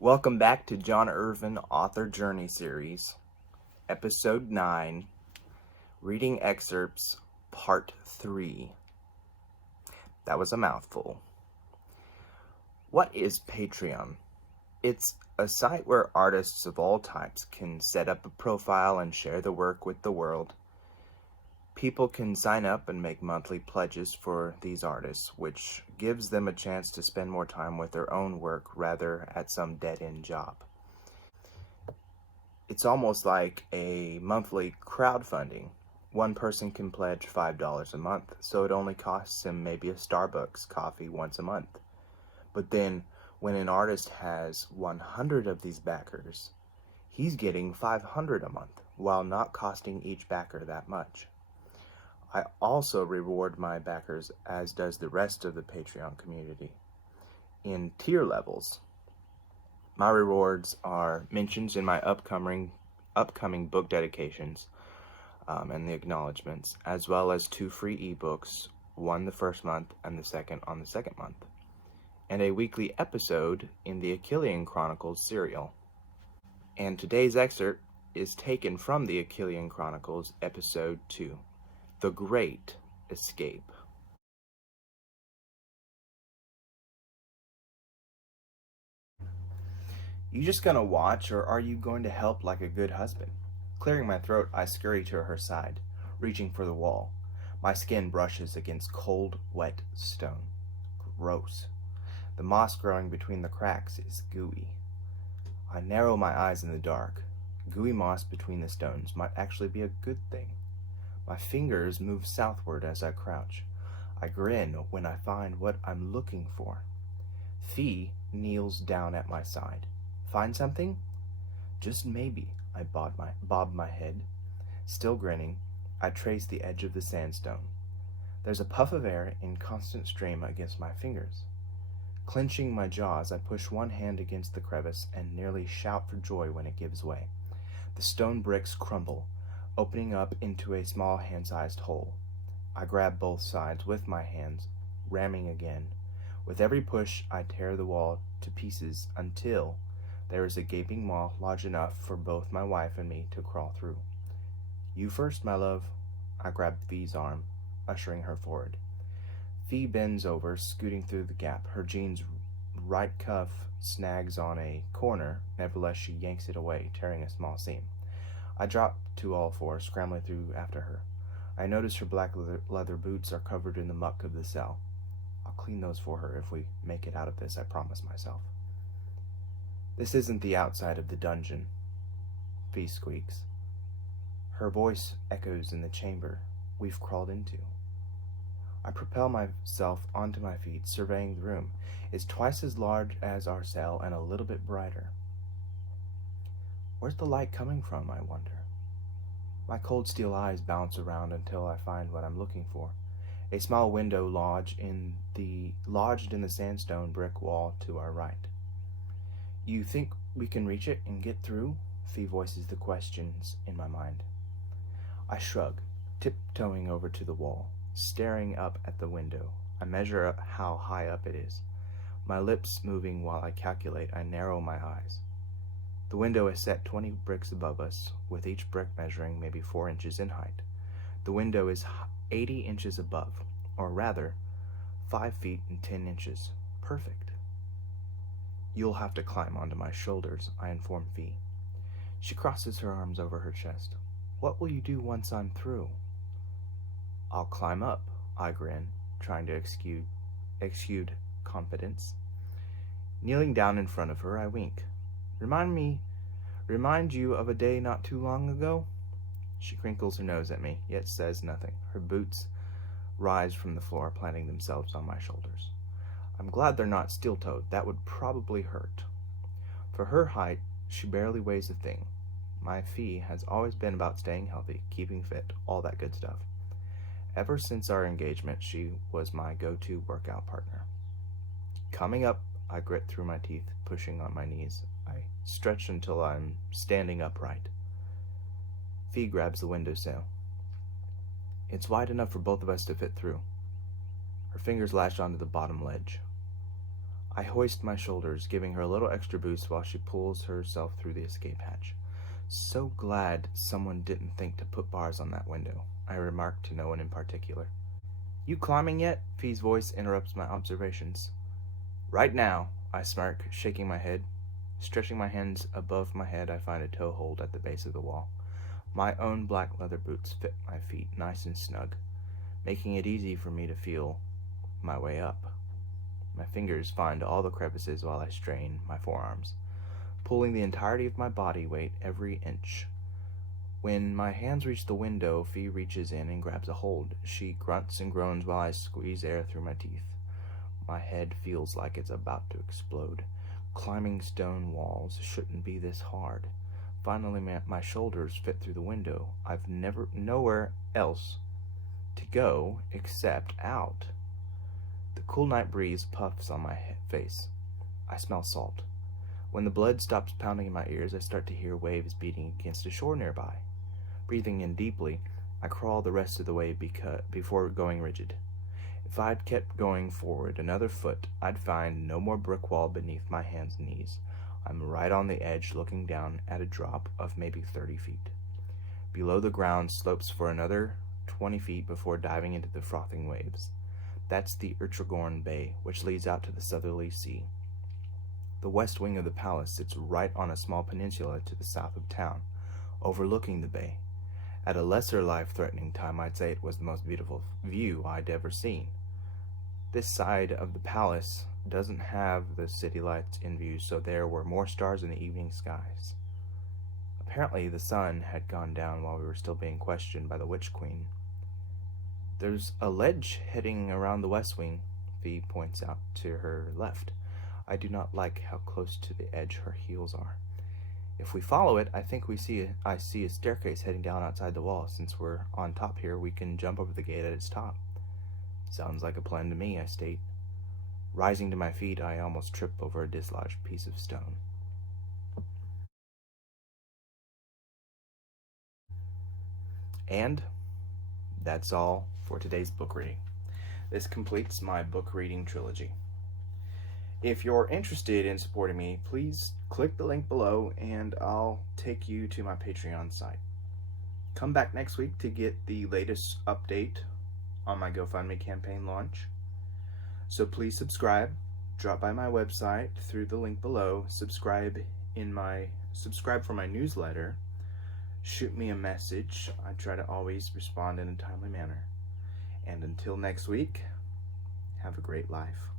Welcome back to John Irvin Author Journey Series, Episode 9, Reading Excerpts, Part 3. That was a mouthful. What is Patreon? It's a site where artists of all types can set up a profile and share their work with the world. People can sign up and make monthly pledges for these artists, which gives them a chance to spend more time with their own work rather at some dead-end job. It's almost like a monthly crowdfunding. One person can pledge $5 a month, so it only costs him maybe a Starbucks coffee once a month. But then, when an artist has 100 of these backers, he's getting $500 a month, while not costing each backer that much. I also reward my backers, as does the rest of the Patreon community, in tier levels. My rewards are mentions in my upcoming book dedications and the acknowledgments, as well as 2 free ebooks, one the first month and the second on the second month, and a weekly episode in the Achillean Chronicles serial. And today's excerpt is taken from the Achillean Chronicles, Episode 2. The Great Escape. You just gonna watch, or are you going to help like a good husband? Clearing my throat, I scurry to her side, reaching for the wall. My skin brushes against cold, wet stone. Gross. The moss growing between the cracks is gooey. I narrow my eyes in the dark. Gooey moss between the stones might actually be a good thing. My fingers move southward as I crouch. I grin when I find what I'm looking for. Fee kneels down at my side. Find something? Just maybe, I bob my head. Still grinning, I trace the edge of the sandstone. There's a puff of air in constant stream against my fingers. Clenching my jaws, I push one hand against the crevice and nearly shout for joy when it gives way. The stone bricks crumble, opening up into a small hand-sized hole. I grab both sides with my hands, ramming again. With every push, I tear the wall to pieces until there is a gaping maw large enough for both my wife and me to crawl through. You first, my love. I grab Fee's arm, ushering her forward. Fee bends over, scooting through the gap. Her jeans' right cuff snags on a corner. Nevertheless, she yanks it away, tearing a small seam. I drop to all fours, scrambling through after her. I notice her black leather boots are covered in the muck of the cell. I'll clean those for her if we make it out of this, I promise myself. This isn't the outside of the dungeon, Fee squeaks. Her voice echoes in the chamber we've crawled into. I propel myself onto my feet, surveying the room. It's twice as large as our cell and a little bit brighter. Where's the light coming from, I wonder? My cold steel eyes bounce around until I find what I'm looking for. A small window lodged in the sandstone brick wall to our right. You think we can reach it and get through? Fee voices the questions in my mind. I shrug, tiptoeing over to the wall, staring up at the window. I measure up how high up it is. My lips moving while I calculate, I narrow my eyes. The window is set 20 bricks above us, with each brick measuring maybe 4 inches in height. The window is 80 inches above, or rather, 5 feet and 10 inches. Perfect. You'll have to climb onto my shoulders, I inform Fee. She crosses her arms over her chest. What will you do once I'm through? I'll climb up, I grin, trying to exude confidence. Kneeling down in front of her, I wink. Remind you of a day not too long ago? She crinkles her nose at me, yet says nothing. Her boots rise from the floor, planting themselves on my shoulders. I'm glad they're not steel-toed. That would probably hurt. For her height, she barely weighs a thing. My Fee has always been about staying healthy, keeping fit, all that good stuff. Ever since our engagement, she was my go-to workout partner. Coming up, I grit through my teeth, pushing on my knees. I stretch until I'm standing upright. Fee grabs the windowsill. It's wide enough for both of us to fit through. Her fingers latch onto the bottom ledge. I hoist my shoulders, giving her a little extra boost while she pulls herself through the escape hatch. So glad someone didn't think to put bars on that window, I remarked to no one in particular. You climbing yet? Fee's voice interrupts my observations. Right now, I smirk, shaking my head. Stretching my hands above my head, I find a toe hold at the base of the wall. My own black leather boots fit my feet nice and snug, making it easy for me to feel my way up. My fingers find all the crevices while I strain my forearms, pulling the entirety of my body weight every inch. When my hands reach the window, Fee reaches in and grabs a hold. She grunts and groans while I squeeze air through my teeth. My head feels like it's about to explode. Climbing stone walls shouldn't be this hard. Finally, my shoulders fit through the window. I've nowhere else to go except out. The cool night breeze puffs on my face. I smell salt. When the blood stops pounding in my ears, I start to hear waves beating against a shore nearby. Breathing in deeply, I crawl the rest of the way before going rigid. If I'd kept going forward another foot, I'd find no more brick wall beneath my hands and knees. I'm right on the edge, looking down at a drop of maybe 30 feet. Below the ground slopes for another 20 feet before diving into the frothing waves. That's the Ertragorn Bay, which leads out to the southerly sea. The west wing of the palace sits right on a small peninsula to the south of town, overlooking the bay. At a lesser life-threatening time, I'd say it was the most beautiful view I'd ever seen. This side of the palace doesn't have the city lights in view, so there were more stars in the evening skies. Apparently, the sun had gone down while we were still being questioned by the Witch Queen. There's a ledge heading around the west wing, Fee points out to her left. I do not like how close to the edge her heels are. If we follow it, I think I see a staircase heading down outside the wall. Since we're on top here, we can jump over the gate at its top. Sounds like a plan to me, I state. Rising to my feet, I almost trip over a dislodged piece of stone. And that's all for today's book reading. This completes my book reading trilogy. If you're interested in supporting me, please click the link below and I'll take you to my Patreon site. Come back next week to get the latest update on my GoFundMe campaign launch. So please subscribe. Drop by my website through the link below. Subscribe for my newsletter. Shoot me a message. I try to always respond in a timely manner. And until next week, have a great life.